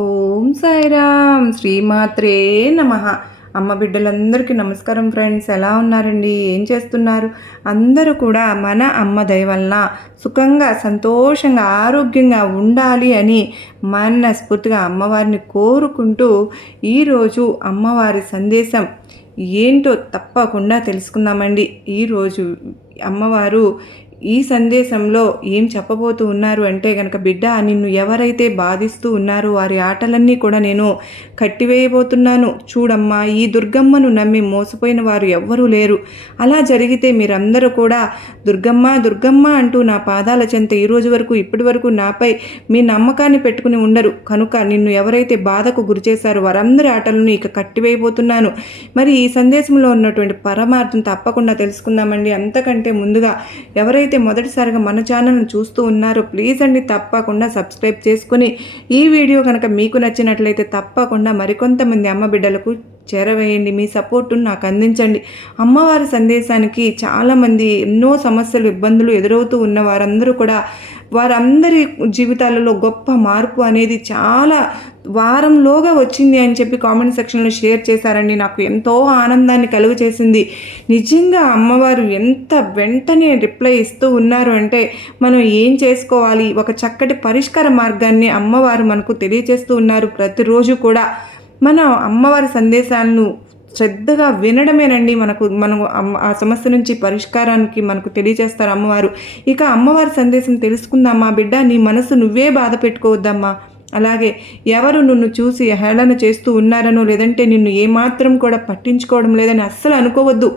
ఓం సాయిరామ్ శ్రీమాత్రే నమః. అమ్మ బిడ్డలందరికీ నమస్కారం ఫ్రెండ్స్. ఎలా ఉన్నారండి? ఏం చేస్తున్నారు? అందరూ కూడా మన అమ్మ దయ వలన సుఖంగా సంతోషంగా ఆరోగ్యంగా ఉండాలి అని మనస్ఫూర్తిగా అమ్మవారిని కోరుకుంటూ ఈరోజు అమ్మవారి సందేశం ఏంటో తప్పకుండా తెలుసుకుందామండి. ఈరోజు అమ్మవారు ఈ సందేశంలో ఏం చెప్పబోతూ ఉన్నారు అంటే గనక, బిడ్డ నిన్ను ఎవరైతే బాధిస్తూ ఉన్నారో వారి ఆటలన్నీ కూడా నేను కట్టివేయబోతున్నాను. చూడమ్మా, ఈ దుర్గమ్మను నమ్మి మోసపోయిన వారు ఎవ్వరూ లేరు. అలా జరిగితే మీరందరూ కూడా దుర్గమ్మ దుర్గమ్మ అంటూ నా పాదాల చెంత ఈరోజు వరకు ఇప్పటి వరకు నాపై మీ నమ్మకాన్ని పెట్టుకుని ఉండరు. కనుక నిన్ను ఎవరైతే బాధకు గురి చేశారో వారందరి ఆటలను ఇక కట్టివేయబోతున్నాను. మరి ఈ సందేశంలో ఉన్నటువంటి పరమార్థం తప్పకుండా తెలుసుకుందామండి. అంతకంటే ముందుగా ఎవరైతే మొదటిసారిగా మన ఛానల్ని చూస్తూ ఉన్నారో ప్లీజ్ అండి తప్పకుండా సబ్స్క్రైబ్ చేసుకుని ఈ వీడియో కనుక మీకు నచ్చినట్లయితే తప్పకుండా మరికొంతమంది అమ్మ బిడ్డలకు చేరవేయండి. మీ సపోర్టును నాకు అందించండి. అమ్మవారి సందేశానికి చాలామంది ఎన్నో సమస్యలు ఇబ్బందులు ఎదురవుతూ ఉన్న వారందరూ కూడా వారందరి జీవితాలలో గొప్ప మార్పు అనేది చాలా వారంలోగా వచ్చింది అని చెప్పి కామెంట్ సెక్షన్లో షేర్ చేశారండి. నాకు ఎంతో ఆనందాన్ని కలుగు చేసింది. నిజంగా అమ్మవారు ఎంత వెంటనే రిప్లై ఇస్తూ ఉన్నారు అంటే మనం ఏం చేసుకోవాలి, ఒక చక్కటి పరిష్కార మార్గాన్ని అమ్మవారు మనకు తెలియజేస్తూ ఉన్నారు. ప్రతిరోజు కూడా మనం అమ్మవారి సందేశాలను శ్రద్ధగా వినడమేనండి మనం ఆ సమస్య నుంచి పరిష్కారానికి మనకు తెలియజేస్తారు అమ్మవారు. ఇక అమ్మవారి సందేశం తెలుసుకుందామా బిడ్డ, నీ మనసు నువ్వే బాధ పెట్టుకోవద్దమ్మా. అలాగే ఎవరు నిన్ను చూసి హేళన చేస్తూ ఉన్నారనో లేదంటే నిన్ను ఏమాత్రం కూడా పట్టించుకోవడం లేదని అస్సలు అనుకోవద్దు.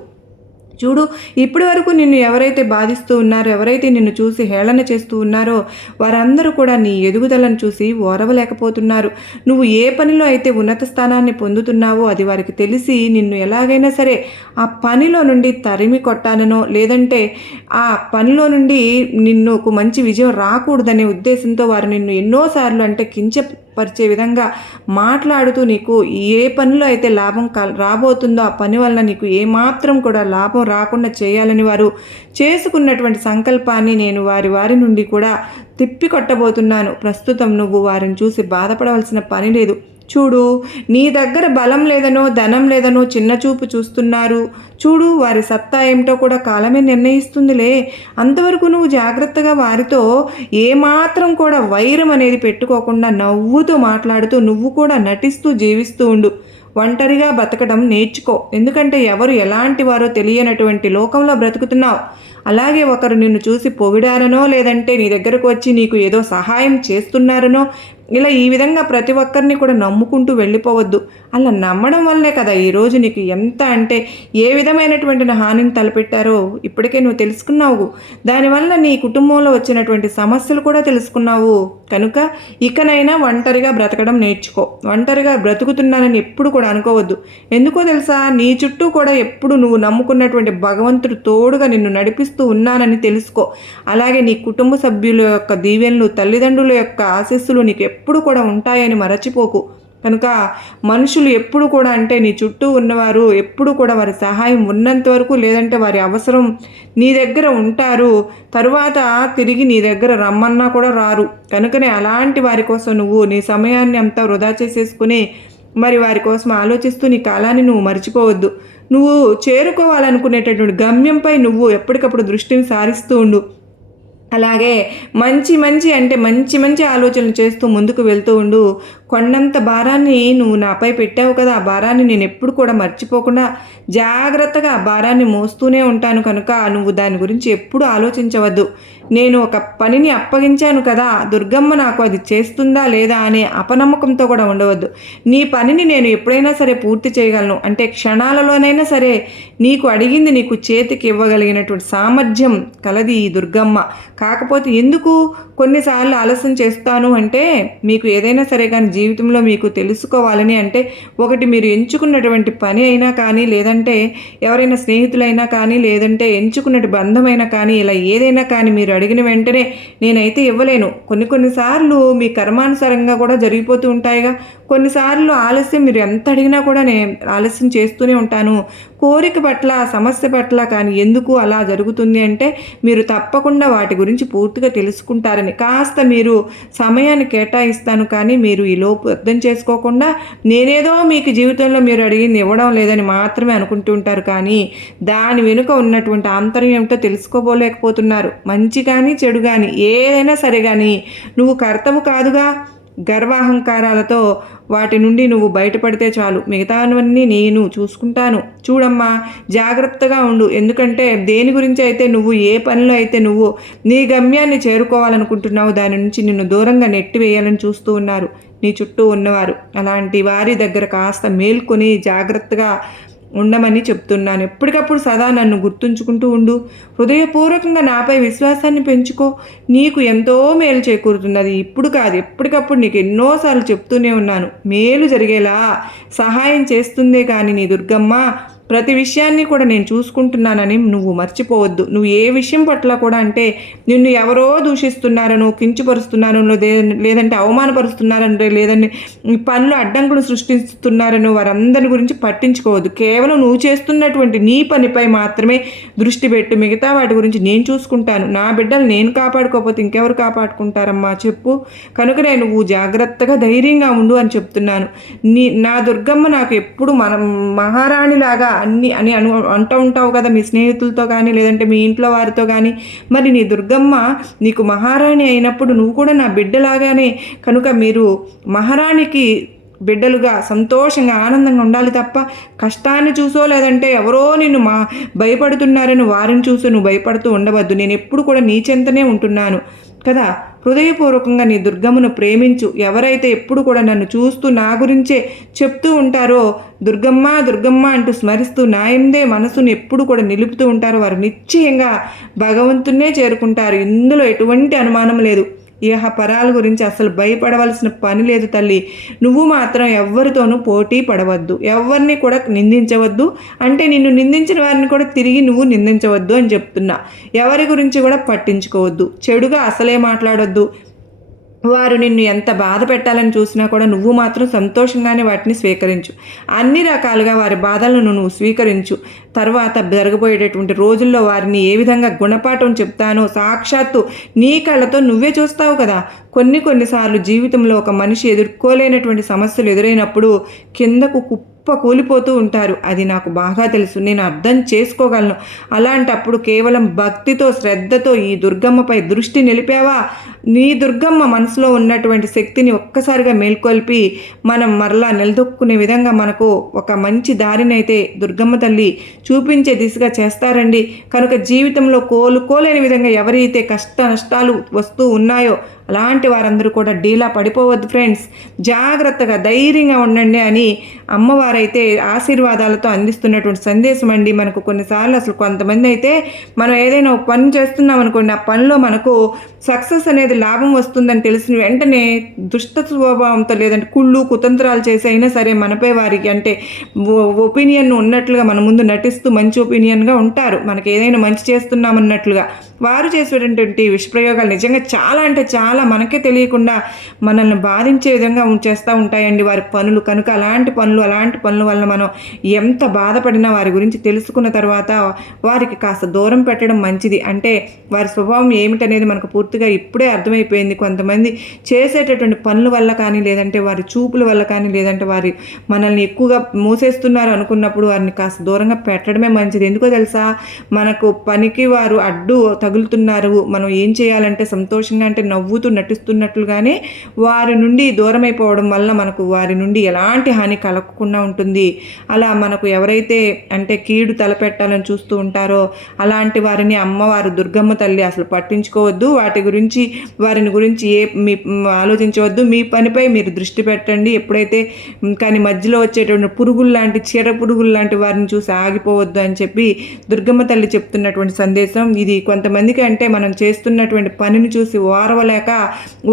చూడు, ఇప్పటి వరకు నిన్ను ఎవరైతే బాధిస్తూ ఉన్నారో, ఎవరైతే నిన్ను చూసి హేళన చేస్తూ ఉన్నారో వారందరూ కూడా నీ ఎదుగుదలను చూసి ఓరవలేకపోతున్నారు. నువ్వు ఏ పనిలో అయితే ఉన్నత స్థానాన్ని పొందుతున్నావో అది వారికి తెలిసి నిన్ను ఎలాగైనా సరే ఆ పనిలో నుండి తరిమి కొట్టాలనో లేదంటే ఆ పనిలో నుండి నిన్నుకు మంచి విజయం రాకూడదనే ఉద్దేశంతో వారు నిన్ను ఎన్నోసార్లు అంటే కించపరిచే విధంగా మాట్లాడుతూ నీకు ఏ పనిలో అయితే లాభం రాబోతుందో ఆ పని వలన నీకు ఏమాత్రం కూడా లాభం రాకుండా చేయాలని వారు చేసుకున్నటువంటి సంకల్పాన్ని నేను వారి నుండి కూడా తిప్పికొట్టబోతున్నాను. ప్రస్తుతం నువ్వు వారిని చూసి బాధపడవలసిన పని లేదు. చూడు, నీ దగ్గర బలం లేదనో ధనం లేదనో చిన్న చూపు చూస్తున్నారు. చూడు, వారి సత్తా ఏమిటో కూడా కాలమే నిర్ణయిస్తుందిలే. అంతవరకు నువ్వు జాగ్రత్తగా వారితో ఏమాత్రం కూడా వైరం అనేది పెట్టుకోకుండా నవ్వుతూ మాట్లాడుతూ నువ్వు కూడా నటిస్తూ జీవిస్తూ ఉండు. ఒంటరిగా బతకడం నేర్చుకో. ఎందుకంటే ఎవరు ఎలాంటి వారో తెలియనటువంటి లోకంలో బ్రతుకుతున్నావు. అలాగే ఒకరు నిన్ను చూసి పొగిడారనో లేదంటే నీ దగ్గరకు వచ్చి నీకు ఏదో సహాయం చేస్తున్నారనో ఇలా ఈ విధంగా ప్రతి ఒక్కరిని కూడా నమ్ముకుంటూ వెళ్ళిపోవద్దు. అలా నమ్మడం వల్లే కదా ఈరోజు నీకు ఎంత అంటే ఏ విధమైనటువంటి హానిని తలపెట్టారో ఇప్పటికే నువ్వు తెలుసుకున్నావు. దానివల్ల నీ కుటుంబంలో వచ్చినటువంటి సమస్యలు కూడా తెలుసుకున్నావు. కనుక ఇకనైనా ఒంటరిగా బ్రతకడం నేర్చుకో. ఒంటరిగా బ్రతుకుతున్నానని ఎప్పుడు కూడా అనుకోవద్దు. ఎందుకో తెలుసా, నీ చుట్టూ కూడా ఎప్పుడు నువ్వు నమ్ముకున్నటువంటి భగవంతుడు తోడుగా నిన్ను నడిపిస్తూ ఉన్నానని తెలుసుకో. అలాగే నీ కుటుంబ సభ్యుల యొక్క దీవెనలు, తల్లిదండ్రుల యొక్క ఆశీస్సులు నీకు ఎప్పుడు కూడా ఉంటాయని మరచిపోకు. కనుక మనుషులు ఎప్పుడు కూడా అంటే నీ చుట్టూ ఉన్నవారు ఎప్పుడు కూడా వారి సహాయం ఉన్నంత వరకు లేదంటే వారి అవసరం నీ దగ్గర ఉంటారు. తరువాత తిరిగి నీ దగ్గర రమ్మన్నా కూడా రారు. కనుకనే అలాంటి వారి కోసం నువ్వు నీ సమయాన్ని అంతా వృధా చేసేసుకుని మరి వారి కోసం ఆలోచిస్తూ నీ కాలాన్ని నువ్వు మర్చిపోవద్దు. నువ్వు చేరుకోవాలనుకునేటటువంటి గమ్యంపై నువ్వు ఎప్పటికప్పుడు దృష్టిని సారిస్తూ ఉండు. అలాగే మంచి మంచి ఆలోచనలు చేస్తూ ముందుకు వెళ్తూ ఉండు. కొండంత భారాన్ని నువ్వు నాపై పెట్టావు కదా, ఆ భారాన్ని నేను ఎప్పుడు కూడా మర్చిపోకుండా జాగ్రత్తగా ఆ భారాన్ని మోస్తూనే ఉంటాను. కనుక నువ్వు దాని గురించి ఎప్పుడు ఆలోచించవద్దు. నేను ఒక పనిని అప్పగించాను కదా, దుర్గమ్మ నాకు అది చేస్తుందా లేదా అనే అపనమ్మకంతో కూడా ఉండవద్దు. నీ పనిని నేను ఎప్పుడైనా సరే పూర్తి చేయగలను. అంటే క్షణాలలోనైనా సరే నీకు అడిగింది నీకు చేతికి ఇవ్వగలిగినటువంటి సామర్థ్యం కలది ఈ దుర్గమ్మ. కాకపోతే ఎందుకు కొన్నిసార్లు ఆలస్యం చేస్తాను అంటే, మీకు ఏదైనా సరే కానీ జీవితంలో మీకు తెలుసుకోవాలని అంటే, ఒకటి మీరు ఎంచుకున్నటువంటి పని అయినా కానీ లేదంటే ఎవరైనా స్నేహితులైనా కానీ లేదంటే ఎంచుకున్నట్టు బంధమైనా కానీ ఇలా ఏదైనా కానీ మీరు అడిగిన వెంటనే నేనైతే ఇవ్వలేను. కొన్నిసార్లు మీ కర్మానుసారంగా కూడా జరిగిపోతూ ఉంటాయిగా. కొన్నిసార్లు ఆలస్యం మీరు ఎంత అడిగినా కూడా నేను ఆలస్యం చేస్తూనే ఉంటాను. కోరిక పట్ల, సమస్య పట్ల కానీ ఎందుకు అలా జరుగుతుంది అంటే మీరు తప్పకుండా వాటి గురించి పూర్తిగా తెలుసుకుంటారని. కాస్త మీరు సమయాన్ని కేటాయిస్తాను కానీ మీరు ఈలోపు అర్థం చేసుకోకుండా నేనేదో మీకు జీవితంలో మీరు అడిగింది ఇవ్వడం లేదని మాత్రమే అనుకుంటూ ఉంటారు. కానీ దాని వెనుక ఉన్నటువంటి ఆంతర్యం ఏమిటో తెలుసుకోలేకపోతున్నారు. మంచి కానీ చెడు కానీ ఏదైనా సరే కానీ నువ్వు కర్తవు కాదుగా. గర్వాహంకారాలతో వాటి నుండి నువ్వు బయటపడితే చాలు, మిగతావన్నీ నేను చూసుకుంటాను. చూడమ్మా, జాగ్రత్తగా ఉండు. ఎందుకంటే దేని గురించి అయితే నువ్వు ఏ పనిలో అయితే నువ్వు నీ గమ్యాన్ని చేరుకోవాలనుకుంటున్నావు దాని నుంచి నిన్ను దూరంగా నెట్టివేయాలని చూస్తూ ఉన్నారు నీ చుట్టూ ఉన్నవారు. అలాంటి వారి దగ్గర కాస్త మేల్కొని జాగ్రత్తగా ఉండమని చెప్తున్నాను. ఎప్పటికప్పుడు సదా నన్ను గుర్తుంచుకుంటూ ఉండు. హృదయపూర్వకంగా నాపై విశ్వాసాన్ని పెంచుకో. నీకు ఎంతో మేలు చేకూరుతుంది. అది ఇప్పుడు కాదు, ఎప్పటికప్పుడు నీకు ఎన్నోసార్లు చెప్తూనే ఉన్నాను. మేలు జరిగేలా సహాయం చేస్తుందే కానీ నీ దుర్గమ్మ ప్రతి విషయాన్ని కూడా నేను చూసుకుంటున్నానని నువ్వు మర్చిపోవద్దు. నువ్వు ఏ విషయం పట్ల కూడా అంటే నిన్ను ఎవరో దూషిస్తున్నారనో, కించపరుస్తున్నారనో, లేదంటే అవమానపరుస్తున్నారనో, లేదంటే పనులు అడ్డంకులు సృష్టిస్తున్నారనో వారందరి గురించి పట్టించుకోవద్దు. కేవలం నువ్వు చేస్తున్నటువంటి నీ పనిపై మాత్రమే దృష్టి పెట్టు. మిగతా వాటి గురించి నేను చూసుకుంటాను. నా బిడ్డలు నేను కాపాడుకోకపోతే ఇంకెవరు కాపాడుకుంటారమ్మా చెప్పు. కనుకనే నువ్వు జాగ్రత్తగా ధైర్యంగా ఉండు అని చెప్తున్నాను. నా దుర్గమ్మ నాకు ఎప్పుడు మహారాణిలాగా అని అంటూ ఉంటావు కదా మీ స్నేహితులతో కానీ, లేదంటే మీ ఇంట్లో వారితో కానీ. మరి నీ దుర్గమ్మ నీకు మహారాణి అయినప్పుడు నువ్వు కూడా నా బిడ్డలాగానే. కనుక మీరు మహారాణికి బిడ్డలుగా సంతోషంగా ఆనందంగా ఉండాలి తప్ప కష్టాన్ని చూసో లేదంటే ఎవరో నిన్ను భయపడుతున్నారని వారిని చూసో నువ్వు భయపడుతూ ఉండవద్దు. నేను ఎప్పుడు కూడా నీ చెంతనే ఉంటున్నాను కదా. హృదయపూర్వకంగా నీ దుర్గమ్మను ప్రేమించు. ఎవరైతే ఎప్పుడు కూడా నన్ను చూస్తూ నా గురించే చెప్తూ ఉంటారో దుర్గమ్మ దుర్గమ్మ అంటూ స్మరిస్తూ నా ఎందే మనసును ఎప్పుడు కూడా నిలుపుతూ ఉంటారో వారు నిశ్చయంగా భగవంతున్నే చేరుకుంటారు. ఇందులో ఎటువంటి అనుమానం లేదు. ఇహ పరాల గురించి అసలు భయపడవలసిన పని లేదు తల్లి. నువ్వు మాత్రం ఎవరితోనూ పోటీ పడవద్దు, ఎవరిని కూడా నిందించవద్దు. అంటే నిన్ను నిందించిన వారిని కూడా తిరిగి నువ్వు నిందించవద్దు అని చెప్తున్నా. ఎవరి గురించి కూడా పట్టించుకోవద్దు, చెడుగా అసలే మాట్లాడొద్దు. వారు నిన్ను ఎంత బాధ పెట్టాలని చూసినా కూడా నువ్వు మాత్రం సంతోషంగానే వాటిని స్వీకరించు. అన్ని రకాలుగా వారి బాధలను నువ్వు స్వీకరించు. తర్వాత జరగబోయేటటువంటి రోజుల్లో వారిని ఏ విధంగా గుణపాఠం చెప్తానో సాక్షాత్తు నీ కళ్ళతో నువ్వే చూస్తావు కదా. కొన్నిసార్లు జీవితంలో ఒక మనిషి ఎదుర్కోలేనటువంటి సమస్యలు ఎదురైనప్పుడు కిందకు కూలిపోతూ ఉంటారు. అది నాకు బాగా తెలుసు, నేను అర్థం చేసుకోగలను. అలాంటప్పుడు కేవలం భక్తితో, శ్రద్ధతో ఈ దుర్గమ్మపై దృష్టి నిలిపావా, నీ దుర్గమ్మ మనసులో ఉన్నటువంటి శక్తిని ఒక్కసారిగా మేల్కొల్పి మనం మరలా నిలదొక్కునే విధంగా మనకు ఒక మంచి దారినైతే దుర్గమ్మ తల్లి చూపించే దిశగా చేస్తారండి. కనుక జీవితంలో కోలుకోలేని విధంగా ఎవరైతే కష్ట నష్టాలు వస్తూ ఉన్నాయో అలాంటి వారందరూ కూడా డీలా పడిపోవద్దు ఫ్రెండ్స్. జాగ్రత్తగా ధైర్యంగా ఉండండి అని అమ్మవారైతే ఆశీర్వాదాలతో అందిస్తున్నటువంటి సందేశం అండి. మనకు కొన్నిసార్లు అసలు కొంతమంది అయితే మనం ఏదైనా ఒక పని చేస్తున్నాం అనుకోండి, ఆ పనిలో మనకు సక్సెస్ అనేది లాభం వస్తుందని తెలిసిన వెంటనే దుష్ట స్వభావంతో లేదంటే కుళ్ళు కుతంత్రాలు చేసి అయినా సరే మనపై వారికి అంటే ఒపీనియన్ ఉన్నట్లుగా మన ముందు నటిస్తూ మంచి ఒపీనియన్గా ఉంటారు. మనకి ఏదైనా మంచి చేస్తున్నామన్నట్లుగా వారు చేసేటటువంటి విషప్రయోగాలు నిజంగా చాలా అంటే చాలా మనకే తెలియకుండా మనల్ని బాధించే విధంగా చేస్తూ ఉంటాయండి వారి పనులు. కనుక అలాంటి పనుల వల్ల మనం ఎంత బాధపడినా వారి గురించి తెలుసుకున్న తర్వాత వారికి కాస్త దూరం పెట్టడం మంచిది. అంటే వారి స్వభావం ఏమిటనేది మనకు పూర్తిగా ఇప్పుడే అర్థమైపోయింది. కొంతమంది చేసేటటువంటి పనుల వల్ల కానీ, లేదంటే వారి చూపుల వల్ల కానీ, లేదంటే వారి మనల్ని ఎక్కువగా మూసేస్తున్నారు అనుకున్నప్పుడు వారిని కాస్త దూరంగా పెట్టడమే మంచిది. ఎందుకో తెలుసా, మనకు పనికి వారు అడ్డు తగులుతున్నారు. మనం ఏం చేయాలంటే సంతోషంగా అంటే నవ్వుతూ నటిస్తున్నట్లుగానే వారి నుండి దూరం అయిపోవడం వల్ల మనకు వారి నుండి ఎలాంటి హాని కలగకుండా ఉంటుంది. అలా మనకు ఎవరైతే అంటే కీడు తలపెట్టాలని చూస్తూ ఉంటారో అలాంటి వారిని అమ్మవారు దుర్గమ్మ తల్లి అసలు పట్టించుకోవద్దు. వారిని గురించి మీ ఆలోచించవద్దు. మీ పనిపై మీరు దృష్టి పెట్టండి. ఎప్పుడైతే కానీ మధ్యలో వచ్చేటువంటి పురుగులు లాంటి చీర పురుగులు లాంటి వారిని చూసి ఆగిపోవద్దు అని చెప్పి దుర్గమ్మ తల్లి చెప్తున్నటువంటి సందేశం ఇది. కొంతమందికి అంటే మనం చేస్తున్నటువంటి పనిని చూసి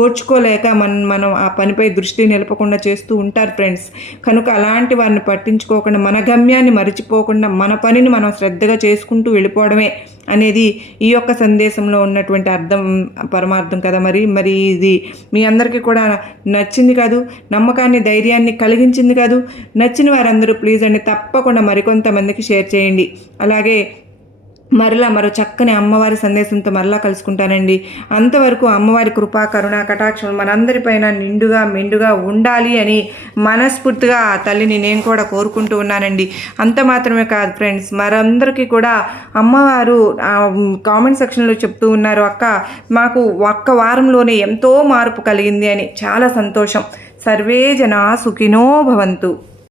ఓర్చుకోలేక మనం ఆ పనిపై దృష్టి నిలపకుండా చేస్తూ ఉంటారు ఫ్రెండ్స్. కనుక అలాంటి వారిని పట్టించుకోకుండా మన గమ్యాన్ని మరిచిపోకుండా మన పనిని మనం శ్రద్ధగా చేసుకుంటూ వెళ్ళిపోవడమే. అనేది ఈ యొక్క సందేశంలో ఉన్నటువంటి అర్థం పరమార్థం కదా. మరి ఇది మీ అందరికీ కూడా నచ్చింది కాదు, నమ్మకాన్ని ధైర్యాన్ని కలిగించింది కాదు. నచ్చిన వారందరూ ప్లీజ్ అండి తప్పకుండా మరికొంతమందికి షేర్ చేయండి. అలాగే మరో చక్కని అమ్మవారి సందేశంతో మరలా కలుసుకుంటానండి. అంతవరకు అమ్మవారి కృపా కరుణ కటాక్షం మనందరిపైన నిండుగా మెండుగా ఉండాలి అని మనస్ఫూర్తిగా ఆ తల్లిని నేను కూడా కోరుకుంటూ ఉన్నానండి. అంత మాత్రమే కాదు ఫ్రెండ్స్, మరందరికీ కూడా అమ్మవారు కామెంట్ సెక్షన్లో చెప్తూ ఉన్నారు, అక్క మాకు ఒక్క వారంలోనే ఎంతో మార్పు కలిగింది అని. చాలా సంతోషం. సర్వే జనా సుఖినో భవంతు.